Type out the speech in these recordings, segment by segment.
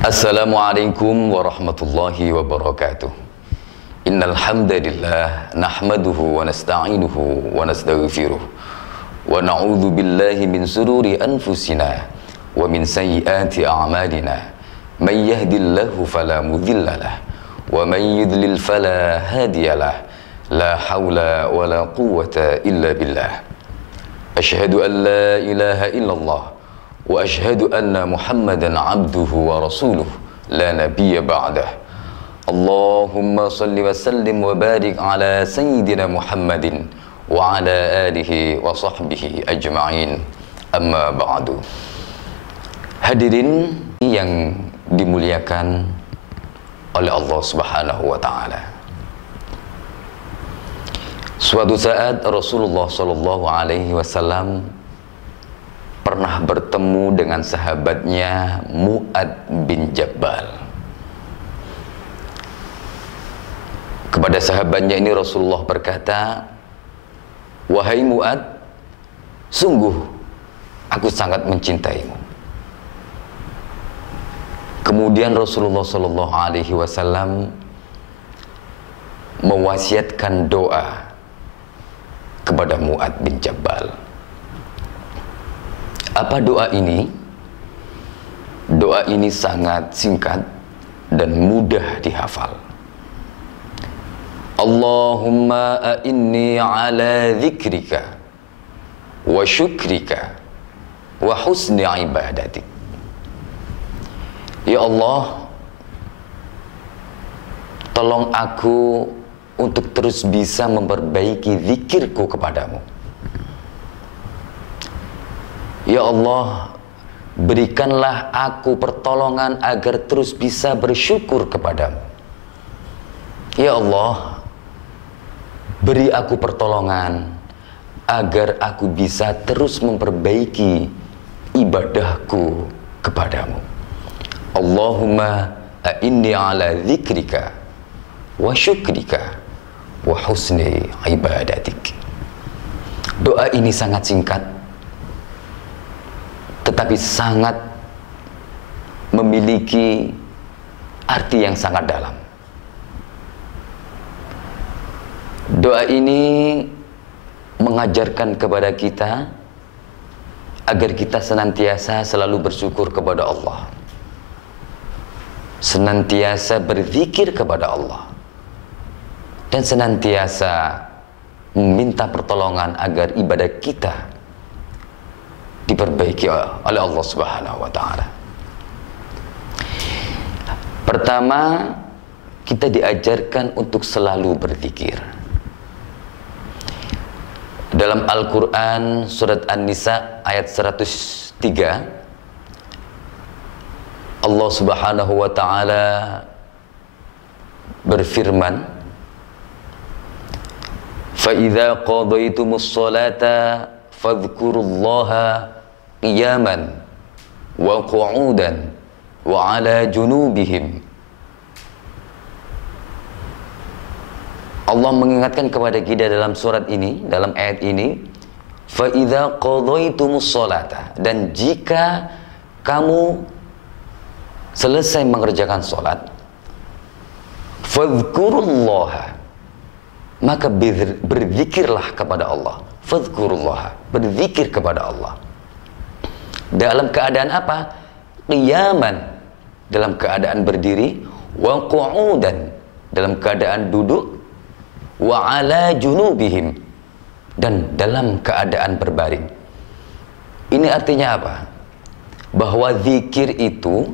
Assalamualaikum warahmatullahi wabarakatuh. Innal hamdalillah nahmaduhu wa nasta'inuhu wa nastaghfiruh wa na'udzu billahi min shururi anfusina wa min sayyiati a'malina. May yahdihillahu fala mudhillalah wa may yudlil fala hadiyalah. La haula wa la quwwata illa billah. Asyhadu an la ilaha illallah wa asyhadu anna Muhammadan abduhu wa rasuluh la nabiyya ba'dah. Allahumma salli wa sallim wa barik ala sayyidina Muhammadin wa ala alihi wa sahbihi ajma'in. Amma ba'du. Hadirin yang dimuliakan oleh Allah Subhanahu wa taala. Suatu saat Rasulullah sallallahu alaihi wasallam pernah bertemu dengan sahabatnya Mu'ad bin Jabal. Kepada sahabatnya ini Rasulullah berkata, "Wahai Mu'ad, sungguh aku sangat mencintaimu." Kemudian Rasulullah sallallahu alaihi wasallam mewasiatkan doa kepada Mu'ad bin Jabal. Apa doa ini? Doa ini sangat singkat dan mudah dihafal. Allahumma a'inni ala dzikrika wa syukrika wa husni ibadatik. Ya Allah, tolong aku untuk terus bisa memperbaiki zikirku kepadamu. Ya Allah, berikanlah aku pertolongan agar terus bisa bersyukur kepadamu. Ya Allah, beri aku pertolongan agar aku bisa terus memperbaiki ibadahku kepadamu. Allahumma a'inni ala dzikrika wa syukrika wa husni ibadatik. Doa ini sangat singkat, tetapi sangat memiliki arti yang sangat dalam. Doa ini mengajarkan kepada kita agar kita senantiasa selalu bersyukur kepada Allah, senantiasa berzikir kepada Allah, dan senantiasa meminta pertolongan agar ibadah kita diperbaiki oleh Allah Subhanahu wa taala. Pertama, kita diajarkan untuk selalu berzikir. Dalam Al-Qur'an surat An-Nisa ayat 103, Allah Subhanahu wa taala berfirman, "Fa idza qadaytumus sholata fadhkurullaha qiyaman wa qu'udan wa ala junubihim." Allah mengingatkan kepada kita dalam surat ini, dalam ayat ini, fa idza qadaytumus sholata, dan jika kamu selesai mengerjakan sholat, fadhkurullaha, maka berzikirlah kepada Allah. Fadhkurullaha, berzikir kepada Allah. Dalam keadaan apa? Qiyaman, dalam keadaan berdiri, wa qu'udan, dalam keadaan duduk, wa ala junubihim, dan dalam keadaan berbaring. Ini artinya apa? Bahwa zikir itu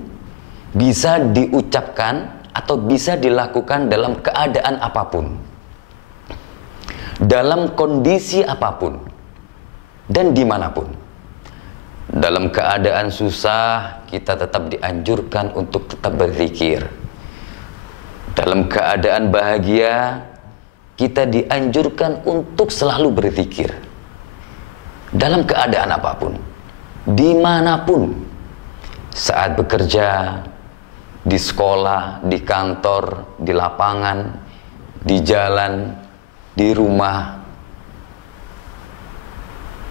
bisa diucapkan atau bisa dilakukan dalam keadaan apapun, dalam kondisi apapun, dan dimanapun. Dalam keadaan susah, kita tetap dianjurkan untuk tetap berzikir. Dalam keadaan bahagia, kita dianjurkan untuk selalu berzikir. Dalam keadaan apapun, dimanapun, saat bekerja, di sekolah, di kantor, di lapangan, di jalan, di rumah,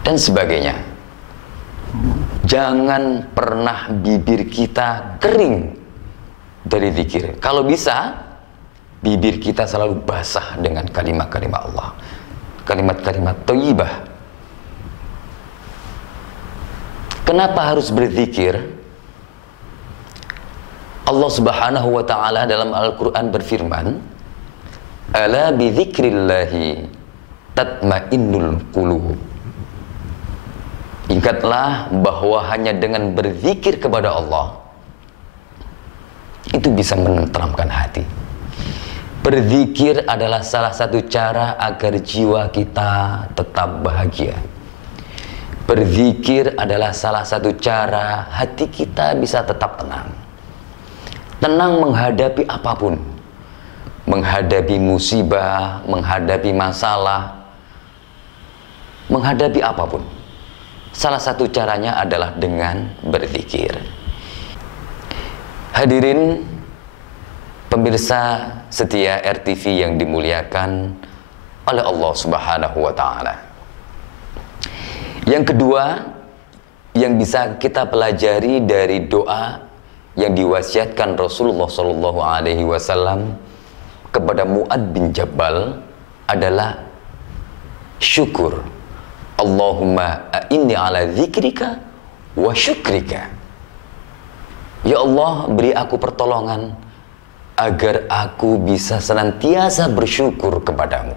dan sebagainya. Jangan pernah bibir kita kering dari zikir. Kalau bisa, bibir kita selalu basah dengan kalimat-kalimat Allah, kalimat-kalimat thayyibah. Kenapa harus berzikir? Allah Subhanahu wa taala dalam Al-Qur'an berfirman, "Ala bi dzikrillahi tatmainnul qulub." Ingatlah bahwa hanya dengan berzikir kepada Allah itu bisa menenteramkan hati. Berzikir adalah salah satu cara agar jiwa kita tetap bahagia. Berzikir adalah salah satu cara hati kita bisa tetap tenang. Tenang menghadapi apapun. Menghadapi musibah, menghadapi masalah, menghadapi apapun. Salah satu caranya adalah dengan berzikir. Hadirin pemirsa setia RTV yang dimuliakan oleh Allah Subhanahu wa taala. Yang kedua yang bisa kita pelajari dari doa yang diwasiatkan Rasulullah Shallallahu alaihi wasallam kepada Mu'adz bin Jabal adalah syukur. Allahumma a'inni ala dzikrika wa syukrika. Ya Allah, beri aku pertolongan agar aku bisa senantiasa bersyukur kepadamu.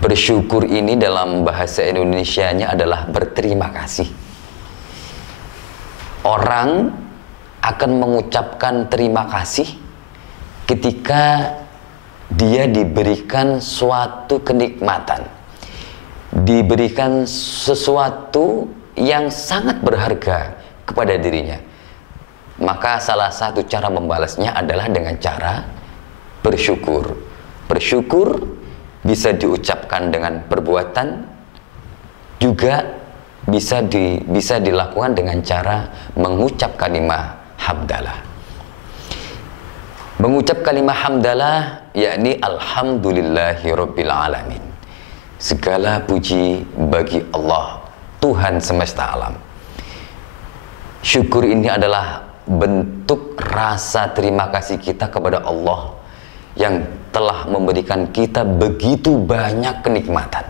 Bersyukur ini dalam bahasa Indonesianya adalah berterima kasih. Orang akan mengucapkan terima kasih ketika dia diberikan suatu kenikmatan, diberikan sesuatu yang sangat berharga kepada dirinya. Maka salah satu cara membalasnya adalah dengan cara bersyukur. Bersyukur bisa diucapkan dengan perbuatan, juga bisa dilakukan dengan cara mengucap kalimat hamdalah. Mengucap kalimat hamdalah yakni alhamdulillahirabbil alamin. Segala puji bagi Allah, Tuhan semesta alam. Syukur ini adalah bentuk rasa terima kasih kita kepada Allah yang telah memberikan kita begitu banyak kenikmatan.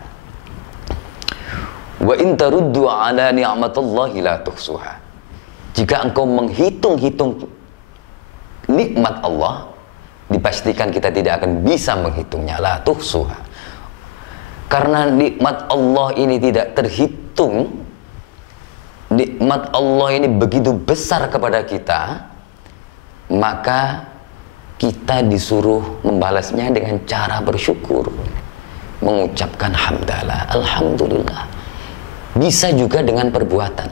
Wa in taruddu ala ni'matallahi la tuhsuha. Jika engkau menghitung-hitung nikmat Allah, dipastikan kita tidak akan bisa menghitungnya. La tuhsuha. Karena nikmat Allah ini tidak terhitung. Nikmat Allah ini begitu besar kepada kita, maka kita disuruh membalasnya dengan cara bersyukur, mengucapkan hamdalah, alhamdulillah. Bisa juga dengan perbuatan,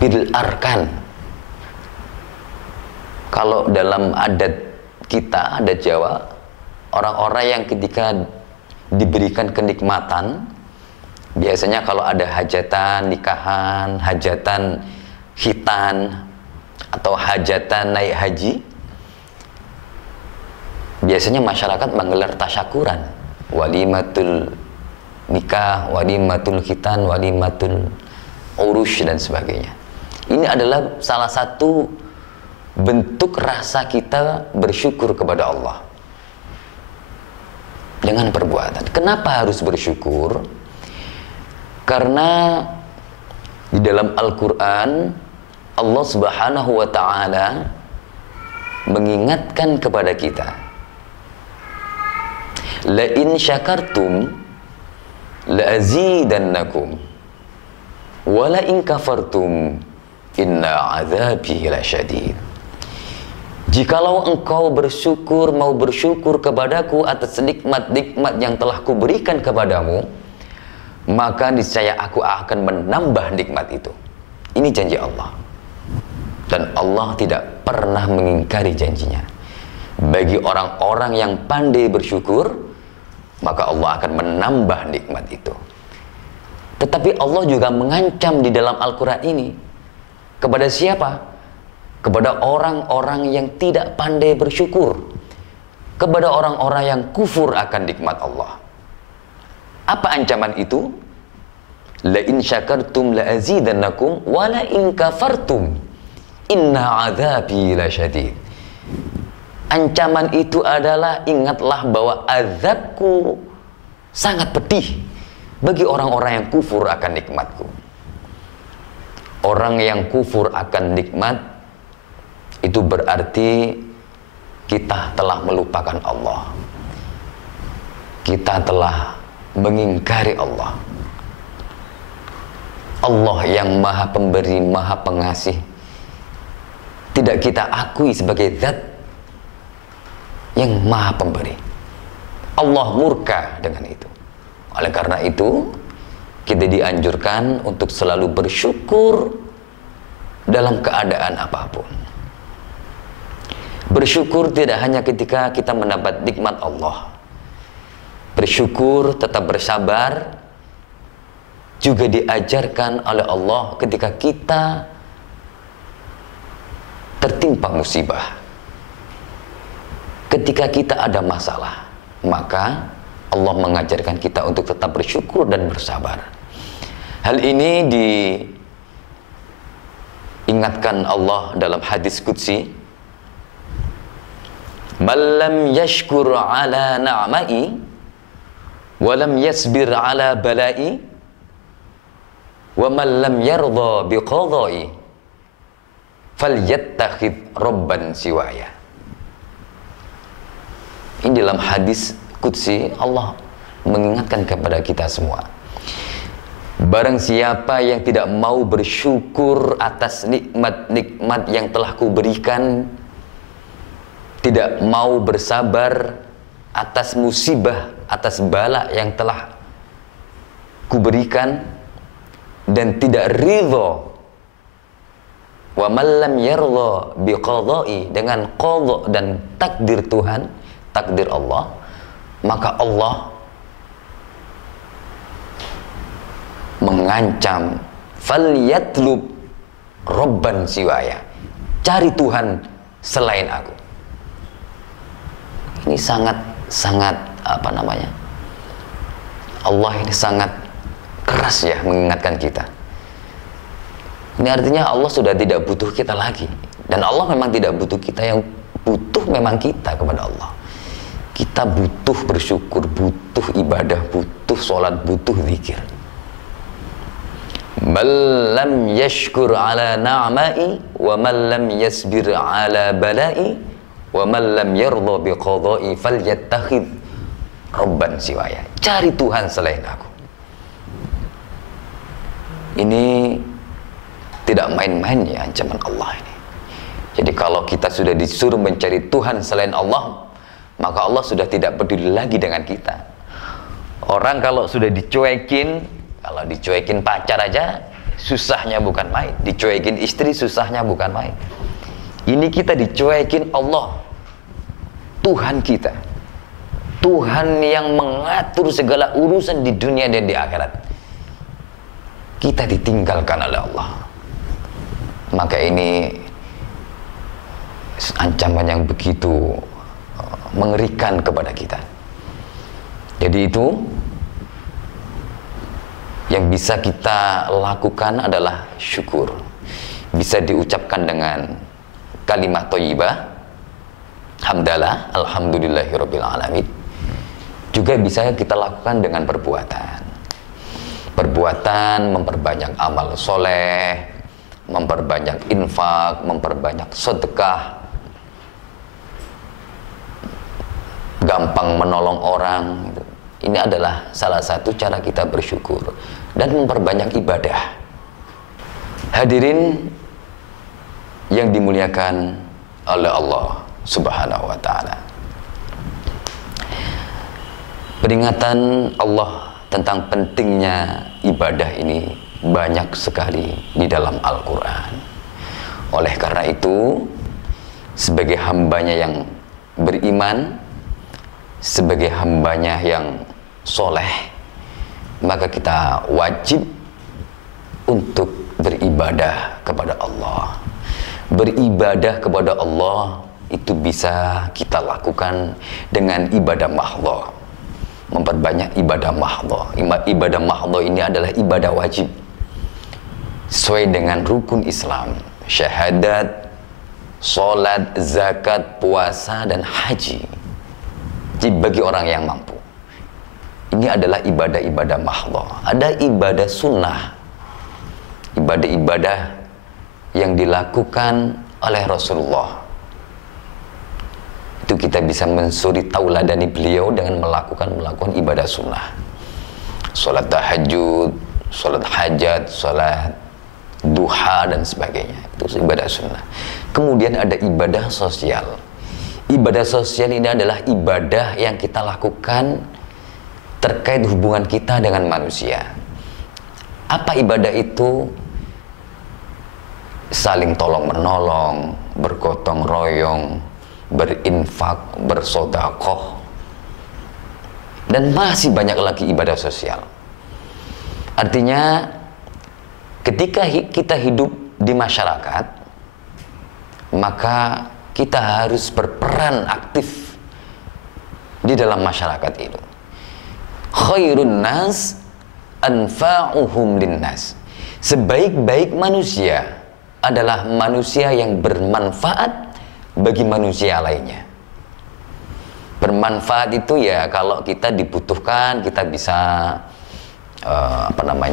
bil arkan. Kalau dalam adat kita, adat Jawa, orang-orang yang ketika diberikan kenikmatan, biasanya kalau ada hajatan nikahan, hajatan khitan, atau hajatan naik haji, biasanya masyarakat menggelar tasyakuran, walimatul nikah, walimatul khitan, walimatul urus dan sebagainya. Ini adalah salah satu bentuk rasa kita bersyukur kepada Allah dengan perbuatan. Kenapa harus bersyukur? Karena di dalam Al-Quran Allah Subhanahu wa ta'ala mengingatkan kepada kita, la in syakartum la azidannakum wa la in kafartum inna azabi lasyadid. Jikalau engkau bersyukur, mau bersyukur kepadaku atas nikmat-nikmat yang telah kuberikan kepadamu, maka niscaya aku akan menambah nikmat itu. Ini janji Allah. Dan Allah tidak pernah mengingkari janjinya. Bagi orang-orang yang pandai bersyukur, maka Allah akan menambah nikmat itu. Tetapi Allah juga mengancam di dalam Al-Quran ini. Kepada siapa? Kepada orang-orang yang tidak pandai bersyukur. Kepada orang-orang yang kufur akan nikmat Allah. Apa ancaman itu? La in syakartum la azidannakum wa la in kafartum inna adzabi lasyadid. Ancaman itu adalah, ingatlah bahwa azabku sangat pedih bagi orang-orang yang kufur akan nikmatku. Orang yang kufur akan nikmat itu berarti kita telah melupakan Allah. Kita telah mengingkari Allah. Allah yang maha pemberi, maha pengasih, tidak kita akui sebagai zat yang maha pemberi. Allah murka dengan itu. Oleh karena itu, kita dianjurkan untuk selalu bersyukur dalam keadaan apapun. Bersyukur tidak hanya ketika kita mendapat nikmat Allah. Bersyukur, tetap bersabar, juga diajarkan oleh Allah ketika kita tertimpa musibah. Ketika kita ada masalah, maka Allah mengajarkan kita untuk tetap bersyukur dan bersabar. Hal ini diingatkan Allah dalam hadis qudsi, "Man lam yashkur ala na'mai wa lam yasbir ala balai wa man lam yarda biqadai falyattakhidh rabban siwaya." Ini dalam hadis qudsi Allah mengingatkan kepada kita semua. Barang siapa yang tidak mau bersyukur atas nikmat-nikmat yang telah kuberikan, tidak mau bersabar atas musibah, atas bala yang telah kuberikan, dan tidak ridho, wa man lam yarda biqadai, dengan qadha dan takdir Tuhan, takdir Allah, maka Allah mengancam, falyatlub robban siwaya, cari Tuhan selain aku. Ini sangat Allah ini sangat keras ya mengingatkan kita. Ini artinya Allah sudah tidak butuh kita lagi, dan Allah memang tidak butuh kita, yang butuh memang kita kepada Allah. Kita butuh bersyukur, butuh ibadah, butuh sholat, butuh zikir. Man lam yashkur ala na'mai wa man lam yasbir ala balai wa man lam yarda biqadai falyattakhidh rabban siwaya. Cari Tuhan selain aku. Ini tidak main-main ya ancaman Allah ini. Jadi kalau kita sudah disuruh mencari Tuhan selain Allah, maka Allah sudah tidak peduli lagi dengan kita. Orang kalau sudah dicuekin, kalau dicuekin pacar aja susahnya bukan main, dicuekin istri susahnya bukan main. Ini kita dicuekin Allah, Tuhan kita, Tuhan yang mengatur segala urusan di dunia dan di akhirat. Kita ditinggalkan oleh Allah. Maka ini ancaman yang begitu mengerikan kepada kita. Jadi itu yang bisa kita lakukan adalah syukur. Bisa diucapkan dengan kalimat thayyibah, hamdalah, alhamdulillahirabbil alamin. Juga bisa kita lakukan dengan perbuatan. Perbuatan memperbanyak amal soleh, memperbanyak infak, memperbanyak sedekah, gampang menolong orang. Ini adalah salah satu cara kita bersyukur dan memperbanyak ibadah. Hadirin yang dimuliakan oleh Allah Subhanahu wa ta'ala, peringatan Allah tentang pentingnya ibadah ini banyak sekali di dalam Al-Quran. Oleh karena itu, sebagai hambanya yang beriman, sebagai hambanya yang soleh, maka kita wajib untuk beribadah kepada Allah. Beribadah kepada Allah itu bisa kita lakukan dengan ibadah mahdhah. Memperbanyak ibadah mahdhah. Ibadah mahdhah ini adalah ibadah wajib sesuai dengan rukun Islam. syahadat, sholat, zakat, puasa, dan haji. Jadi bagi orang yang mampu. Ini adalah ibadah-ibadah mahdhah. Ada ibadah sunnah, ibadah-ibadah yang dilakukan oleh Rasulullah. Itu kita bisa mensuri tauladani beliau dengan melakukan ibadah sunnah. Sholat tahajud, sholat hajat, sholat duha, dan sebagainya. Itu ibadah sunnah. Kemudian ada ibadah sosial. Ibadah sosial ini adalah ibadah yang kita lakukan terkait hubungan kita dengan manusia. Apa ibadah itu? Saling tolong menolong, bergotong royong, berinfak, bersodakoh, dan masih banyak lagi ibadah sosial. Artinya ketika kita hidup di masyarakat, maka kita harus berperan aktif di dalam masyarakat itu. Khairun nas anfa'uhum linnas. Sebaik-baik manusia adalah manusia yang bermanfaat bagi manusia lainnya. Bermanfaat itu ya kalau kita dibutuhkan, kita bisa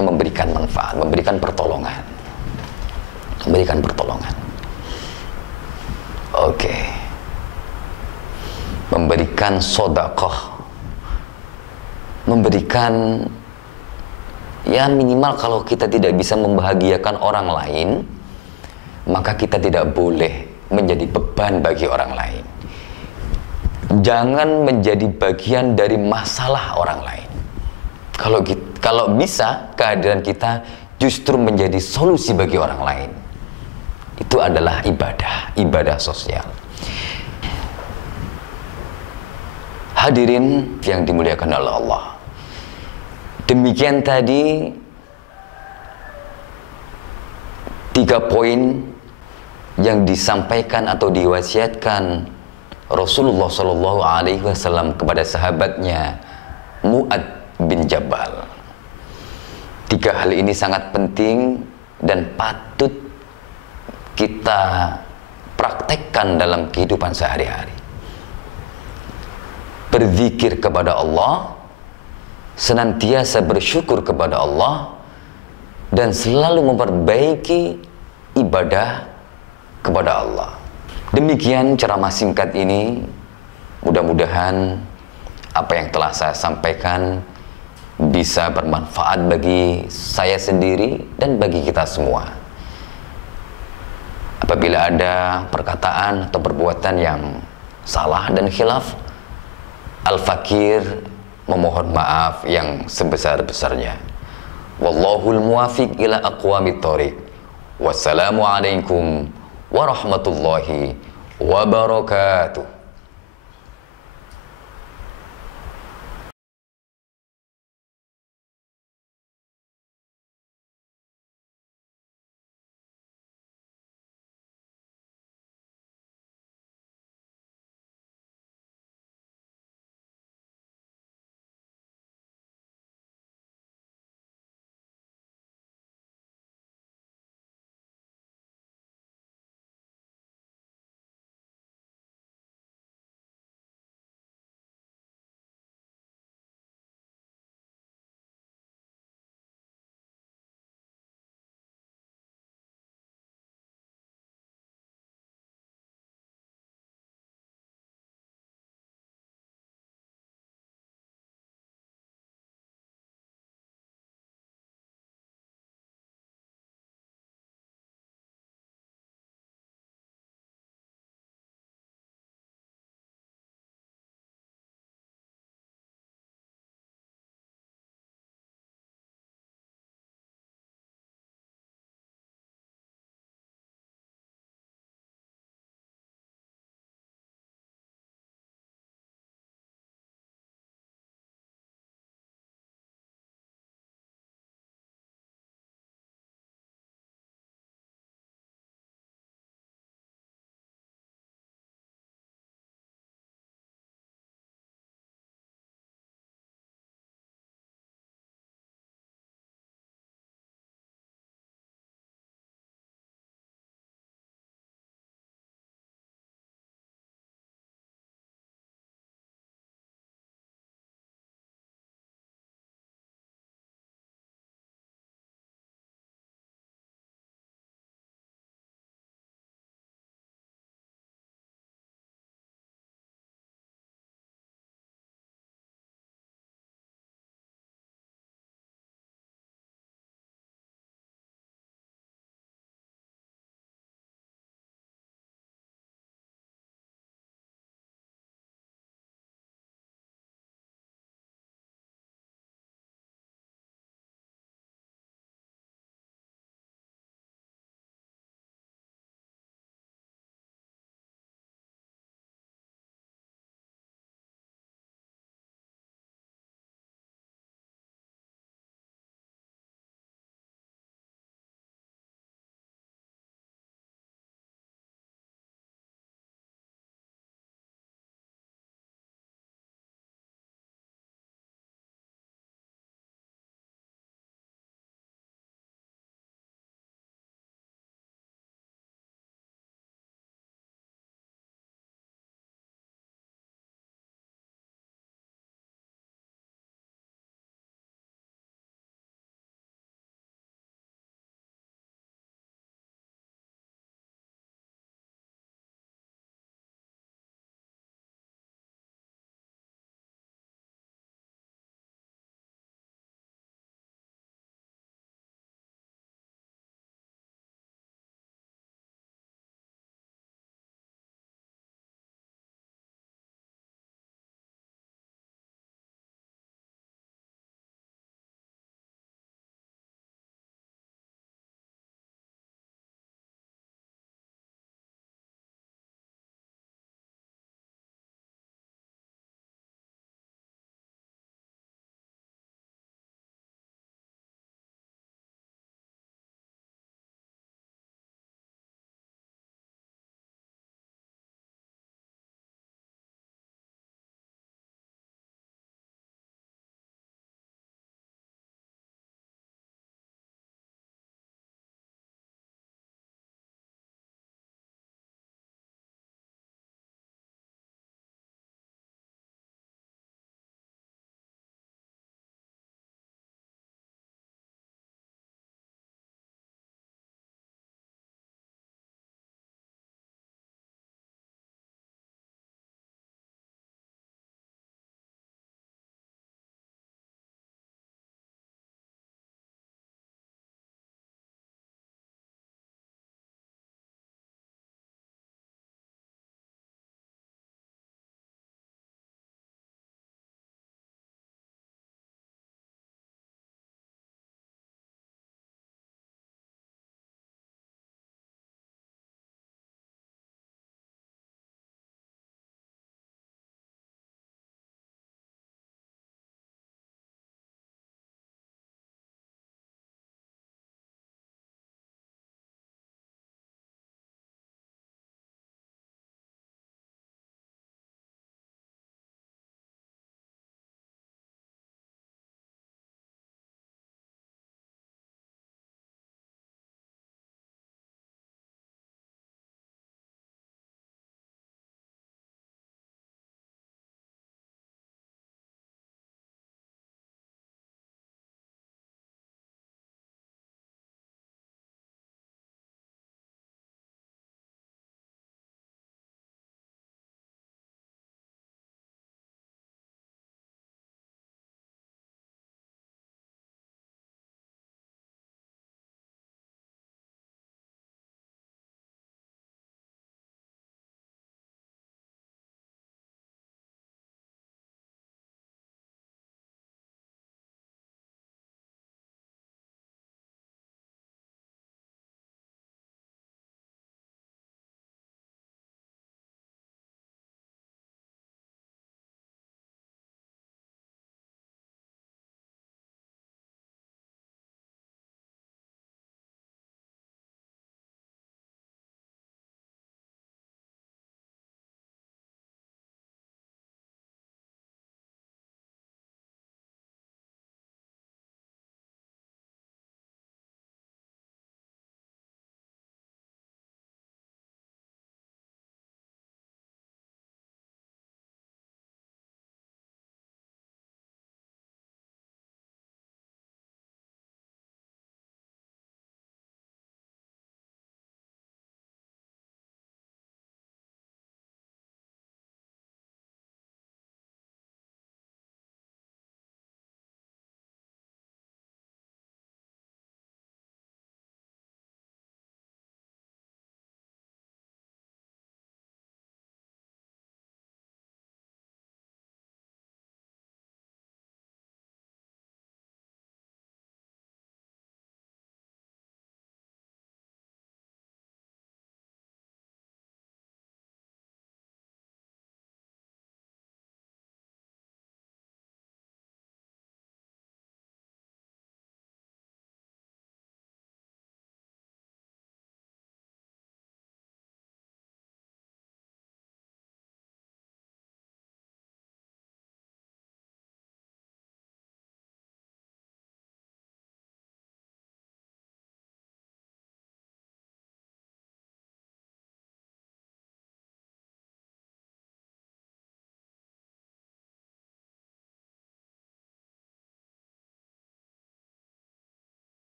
memberikan manfaat, memberikan pertolongan. Memberikan pertolongan. Oke. Memberikan sedekah. Memberikan, ya minimal kalau kita tidak bisa membahagiakan orang lain, maka kita tidak boleh menjadi beban bagi orang lain. Jangan menjadi bagian dari masalah orang lain. Kalau bisa, kehadiran kita justru menjadi solusi bagi orang lain. Itu adalah ibadah sosial. Hadirin yang dimuliakan oleh Allah. Demikian tadi 3 poin yang disampaikan atau diwasiatkan Rasulullah Shallallahu Alaihi Wasallam kepada sahabatnya Mu'ad bin Jabal. 3 hal ini sangat penting dan patut kita praktekkan dalam kehidupan sehari-hari. Berzikir kepada Allah, senantiasa bersyukur kepada Allah, dan selalu memperbaiki ibadah kepada Allah. Demikian ceramah singkat ini. Mudah-mudahan apa yang telah saya sampaikan bisa bermanfaat bagi saya sendiri dan bagi kita semua. Apabila ada perkataan atau perbuatan yang salah dan khilaf, Al-Fakir memohon maaf yang sebesar-besarnya. Wallahul muwafiq ila aqwamit thoriq. Wassalamualaikum warahmatullahi wabarakatuh.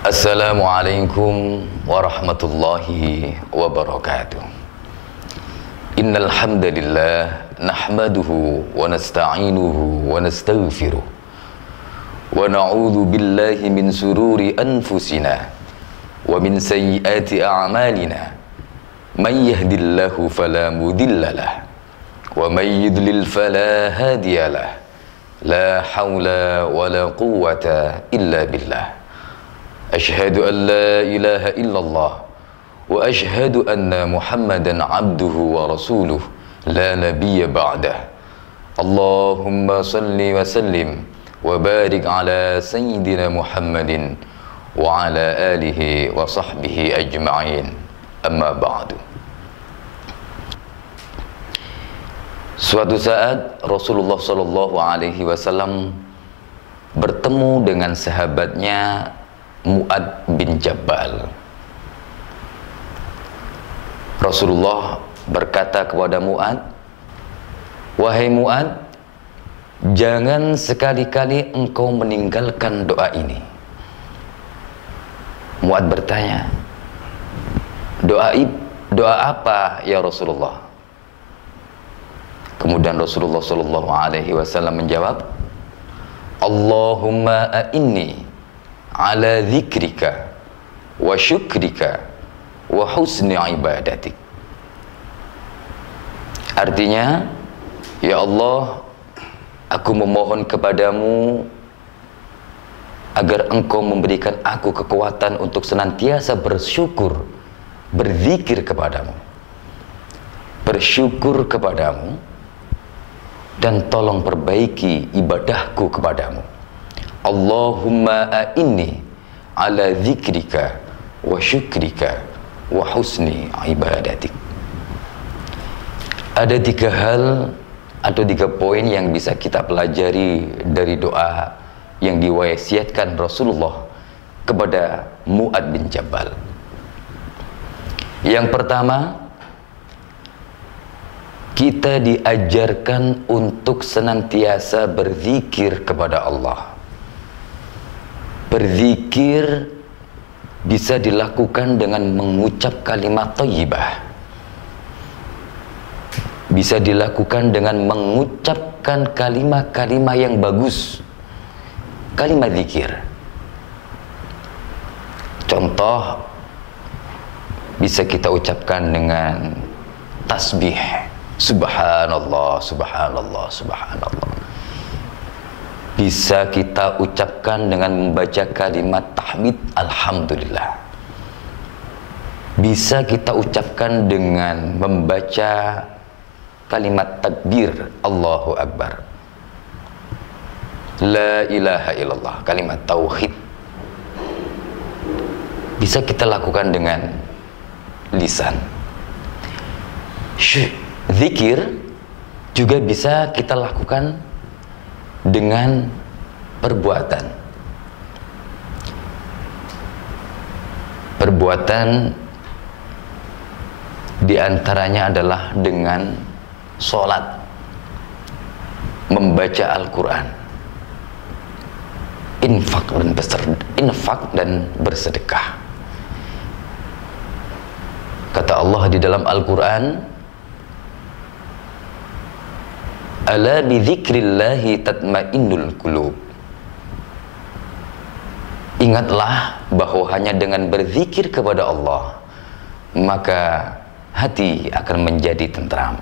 Assalamualaikum warahmatullahi wabarakatuh. Innal hamdalillah nahmaduhu wa nasta'inuhu wa nastaghfiruh wa na'udzu billahi min sururi anfusina wa min sayyiati a'malina. Man yahdihillahu fala mudhillalah wa man yudlil fala hadiyalah. La haula wa la quwwata illa billah. Ashhadu an la ilaha illallah wa ashhadu anna Muhammadan abduhu wa rasuluh la nabiyya ba'dah. Allahumma salli wa sallim wa barik ala sayyidina Muhammadin wa ala alihi wa sahbihi ajma'in. Amma ba'du. Suatu saat Rasulullah sallallahu alaihi wasallam bertemu dengan sahabatnya Mu'ad bin Jabal. Rasulullah berkata kepada Mu'ad, "Wahai Mu'ad, jangan sekali-kali engkau meninggalkan doa ini." Mu'ad bertanya, doa apa ya Rasulullah?" Kemudian Rasulullah sallallahu alaihi wasallam menjawab, "Allahumma a'inni ala dzikrika wa syukrika wa husni ibadatik." Artinya, ya Allah, aku memohon kepadamu agar engkau memberikan aku kekuatan untuk senantiasa bersyukur, berzikir kepadamu, bersyukur kepadamu, dan tolong perbaiki ibadahku kepadamu. Allahumma a'inni ala dzikrika wa syukrika wa husni ibadatik. Ada 3 hal atau 3 poin yang bisa kita pelajari dari doa yang diwasiatkan Rasulullah kepada Mu'ad bin Jabal. Yang pertama, kita diajarkan untuk senantiasa berzikir kepada Allah. Berzikir bisa dilakukan dengan mengucap kalimat thayyibah. Bisa dilakukan dengan mengucapkan kalimat-kalimat yang bagus. Kalimat zikir. Contoh, bisa kita ucapkan dengan tasbih. Subhanallah, subhanallah, subhanallah. Bisa kita ucapkan dengan membaca kalimat tahmid alhamdulillah. Bisa kita ucapkan dengan membaca kalimat takbir Allahu Akbar. La ilaha illallah, kalimat tauhid. Bisa kita lakukan dengan lisan. Zikir juga bisa kita lakukan dengan perbuatan. Perbuatan diantaranya adalah dengan sholat, membaca Al-Quran, infak dan bersedekah. Kata Allah di dalam Al-Quran, "Ala bi dzikrillahi tatmainnul qulub." Ingatlah bahwa hanya dengan berzikir kepada Allah maka hati akan menjadi tentram.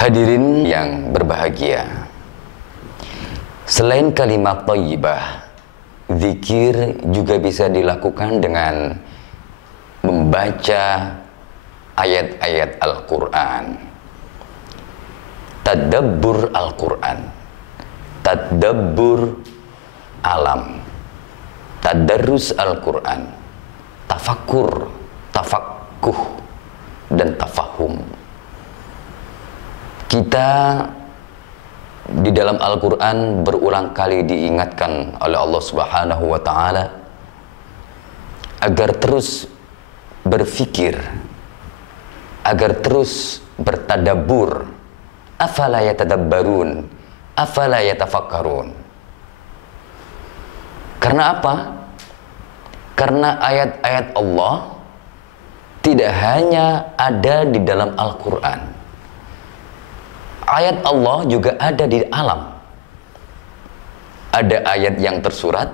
Hadirin yang berbahagia, selain kalimat thayyibah, zikir juga bisa dilakukan dengan membaca ayat-ayat Al-Quran, tadabbur Al-Quran, tadabbur alam, tadarrus Al-Quran, tafakkur, tafakkuh, dan tafahum. Kita di dalam Al-Quran berulang kali diingatkan oleh Allah Subhanahu wa Ta'ala agar terus berfikir, agar terus bertadabbur. Afala yatadabbarun, afala yatafakkarun. Karena apa? Karena ayat-ayat Allah tidak hanya ada di dalam Al-Quran. Ayat Allah juga ada di alam. Ada ayat yang tersurat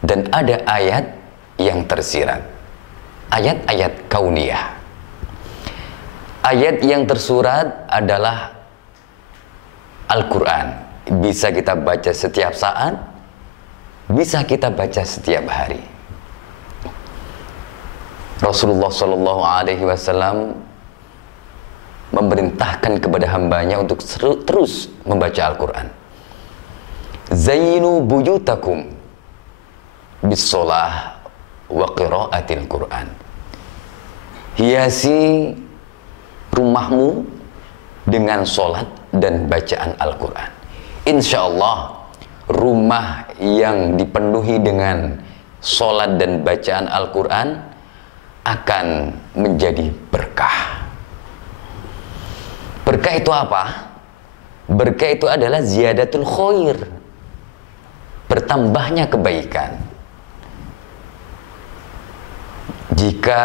dan ada ayat yang tersirat. Ayat-ayat kauniyah. Ayat yang tersurat adalah Al-Quran. Bisa kita baca setiap saat, bisa kita baca setiap hari. Rasulullah Shallallahu Alaihi Wasallam memerintahkan kepada hambanya untuk terus membaca Al-Quran. Zayyinu buyutakum bis-sholah wa qiraatil Quran. Hiasi rumahmu dengan sholat dan bacaan Al-Quran. Insya Allah rumah yang dipenuhi dengan sholat dan bacaan Al-Quran akan menjadi berkah. Berkah itu apa? Berkah itu adalah ziyadatul khair, bertambahnya kebaikan. Jika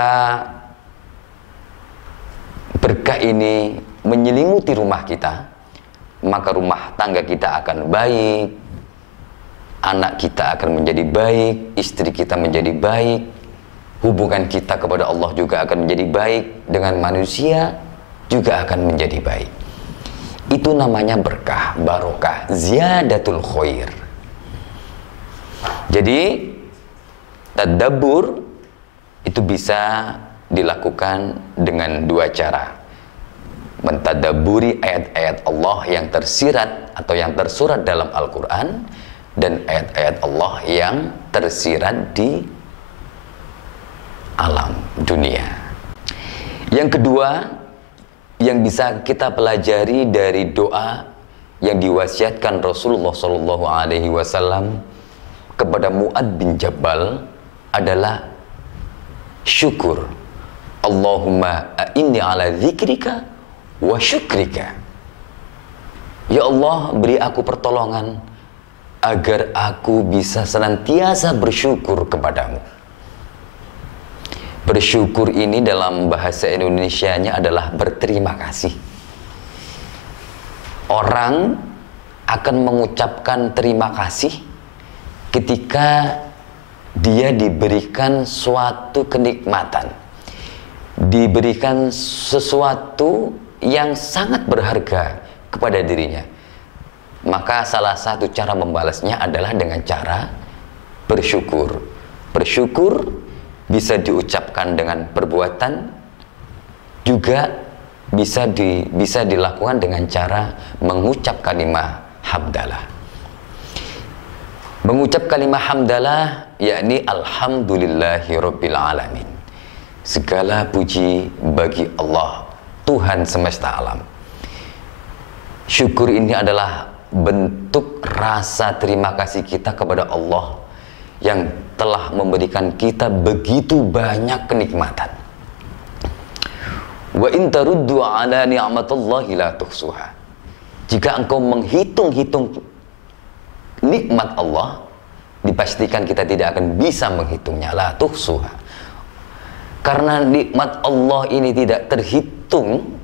berkah ini menyelimuti rumah kita, maka rumah tangga kita akan baik, anak kita akan menjadi baik, istri kita menjadi baik, hubungan kita kepada Allah juga akan menjadi baik, dengan manusia juga akan menjadi baik. Itu namanya berkah, barokah, ziyadatul khair. Jadi tadabbur itu bisa dilakukan dengan dua cara. Mentadabburi ayat-ayat Allah yang tersirat atau yang tersurat dalam Al-Quran, dan ayat-ayat Allah yang tersirat di alam dunia. Yang kedua yang bisa kita pelajari dari doa yang diwasiatkan Rasulullah Shallallahu Alaihi Wasallam kepada Mu'adz bin Jabal adalah syukur. Allahumma a'inni ala dzikrika wa syukrika. Ya Allah, beri aku pertolongan agar aku bisa senantiasa bersyukur kepadamu. Bersyukur ini dalam bahasa Indonesianya adalah berterima kasih. Orang akan mengucapkan terima kasih ketika dia diberikan suatu kenikmatan, diberikan sesuatu yang sangat berharga kepada dirinya. Maka salah satu cara membalasnya adalah dengan cara bersyukur. Bersyukur bisa diucapkan dengan perbuatan, juga bisa dilakukan dengan cara mengucap kalimat hamdalah. Mengucap kalimat hamdalah yakni alhamdulillahi rabbil alamin. Segala puji bagi Allah, Tuhan semesta alam. Syukur ini adalah bentuk rasa terima kasih kita kepada Allah yang telah memberikan kita begitu banyak kenikmatan. Wa in taruddu ala ni'matillahi la tuhsuha. Jika engkau menghitung-hitung nikmat Allah, dipastikan kita tidak akan bisa menghitungnya. La tuhsuha. Karena nikmat Allah ini tidak terhitung.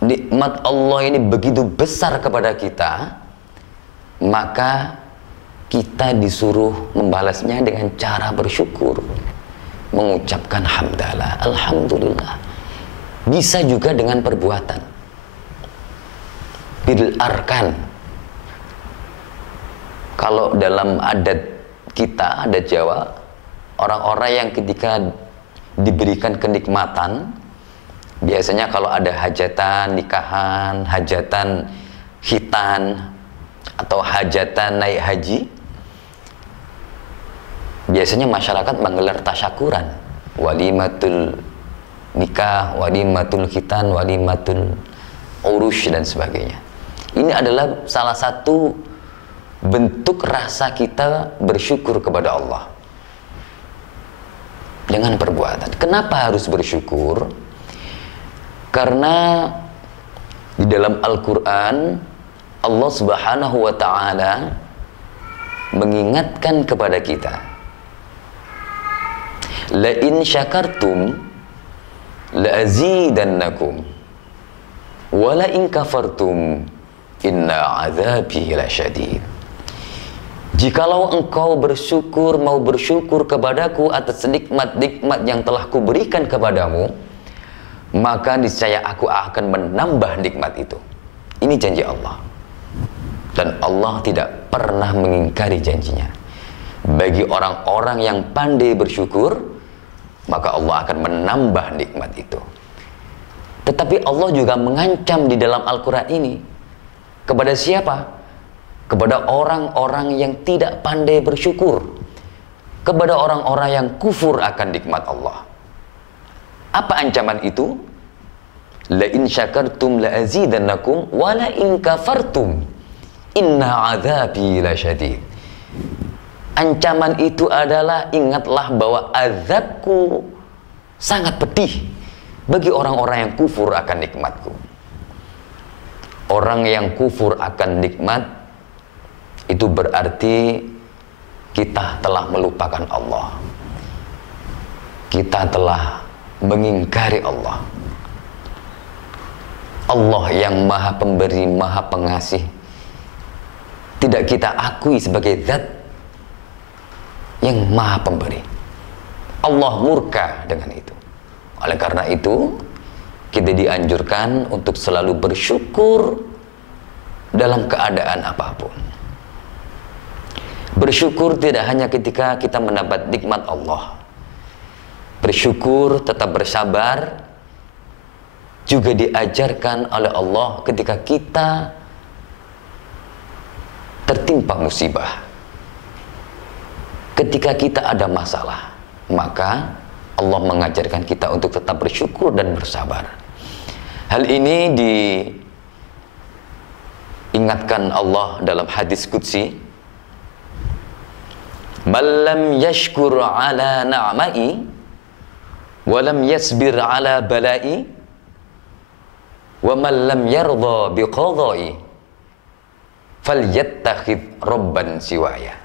Nikmat Allah ini begitu besar kepada kita, maka kita disuruh membalasnya dengan cara bersyukur, mengucapkan hamdalah, alhamdulillah. Bisa juga dengan perbuatan, bil arkan. Kalau dalam adat kita, adat Jawa, orang-orang yang ketika diberikan kenikmatan, biasanya kalau ada hajatan nikahan, hajatan khitan, atau hajatan naik haji, biasanya masyarakat menggelar tasyakuran, walimatul nikah, walimatul khitan, walimatul urus dan sebagainya. Ini adalah salah satu bentuk rasa kita bersyukur kepada Allah dengan perbuatan. Kenapa harus bersyukur? Karena di dalam Al-Quran Allah Subhanahu wa ta'ala mengingatkan kepada kita, la in syakartum la azidannakum wa la in kafartum inna azabi lasyadid. Jikalau engkau bersyukur, mau bersyukur kepadaku atas nikmat-nikmat yang telah kuberikan kepadamu, maka niscaya aku akan menambah nikmat itu. Ini janji Allah. Dan Allah tidak pernah mengingkari janjinya. Bagi orang-orang yang pandai bersyukur, maka Allah akan menambah nikmat itu. Tetapi Allah juga mengancam di dalam Al-Quran ini. Kepada siapa? Kepada orang-orang yang tidak pandai bersyukur, kepada orang-orang yang kufur akan nikmat Allah. Apa ancaman itu? La in syakartum la azidannakum wa la in kafartum inna azabi lasyadid. Ancaman itu adalah, ingatlah bahwa azabku sangat pedih bagi orang-orang yang kufur akan nikmatku. Orang yang kufur akan nikmat itu berarti kita telah melupakan Allah. Kita telah mengingkari Allah. Allah yang maha pemberi, maha pengasih, tidak kita akui sebagai zat yang maha pemberi. Allah murka dengan itu. Oleh karena itu, kita dianjurkan untuk selalu bersyukur dalam keadaan apapun. Bersyukur tidak hanya ketika kita mendapat nikmat Allah. Bersyukur, tetap bersabar, juga diajarkan oleh Allah ketika kita tertimpa musibah. Ketika kita ada masalah, maka Allah mengajarkan kita untuk tetap bersyukur dan bersabar. Hal ini diingatkan Allah dalam hadis qudsi, man lam yashkur ala na'mai wa lam yasbir ala balai wa man lam yarda biqadai falyattakhid rabban siwaya.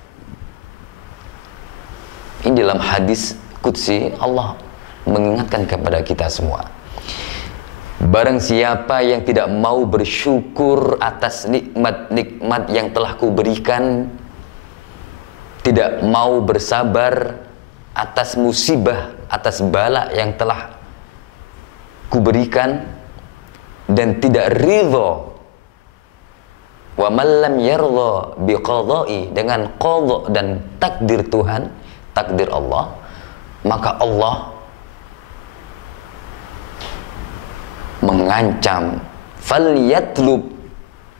Ini dalam hadis qudsi Allah mengingatkan kepada kita semua. Barang siapa yang tidak mau bersyukur atas nikmat-nikmat yang telah kuberikan, tidak mau bersabar atas musibah, atas bala yang telah kuberikan, dan tidak ridho, wa man lam yarda biqadai, dengan qadha dan takdir Tuhan, takdir Allah, maka Allah mengancam, falyatlub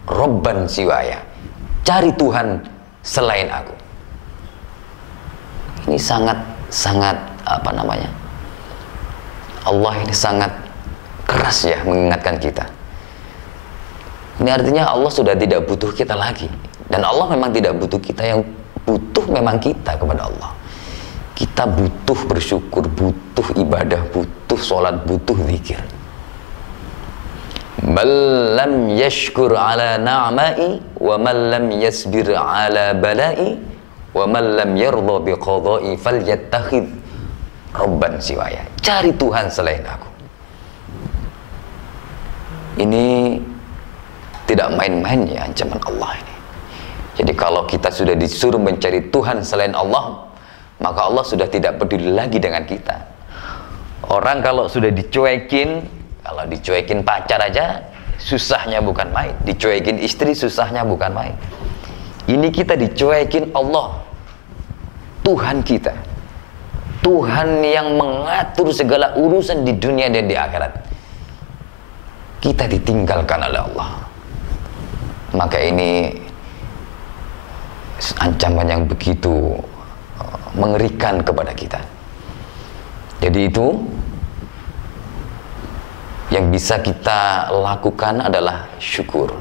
rabban siwaya, cari Tuhan selain aku. Ini sangat apa namanya, Allah ini sangat keras ya mengingatkan kita. Ini artinya Allah sudah tidak butuh kita lagi, dan Allah memang tidak butuh kita. Yang butuh memang kita kepada Allah. Kita butuh bersyukur, butuh ibadah, butuh sholat, butuh zikir. Man lam yashkur ala na'mai wa man lam yasbir ala balai wa man lam yarda biqadai falyattakhid rabban siwaya. Cari Tuhan selain aku. Ini tidak main-main ya ancaman Allah ini. Jadi kalau kita sudah disuruh mencari Tuhan selain Allah, maka Allah sudah tidak peduli lagi dengan kita. Orang kalau sudah dicuekin, kalau dicuekin pacar aja susahnya bukan main, dicuekin istri susahnya bukan main. Ini kita dicuekin Allah, Tuhan kita, Tuhan yang mengatur segala urusan di dunia dan di akhirat. Kita ditinggalkan oleh Allah. Maka ini ancaman yang begitu mengerikan kepada kita. Jadi itu yang bisa kita lakukan adalah syukur.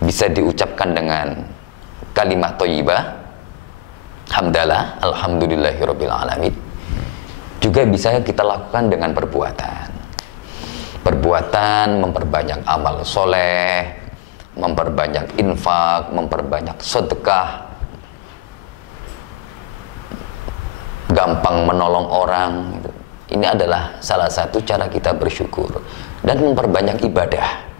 Bisa diucapkan dengan kalimat thayyibah, hamdalah, alhamdulillahirabbil alamin. Juga bisa kita lakukan dengan perbuatan. Perbuatan memperbanyak amal soleh, memperbanyak infak, memperbanyak sedekah, gampang menolong orang gitu. Ini adalah salah satu cara kita bersyukur dan memperbanyak ibadah.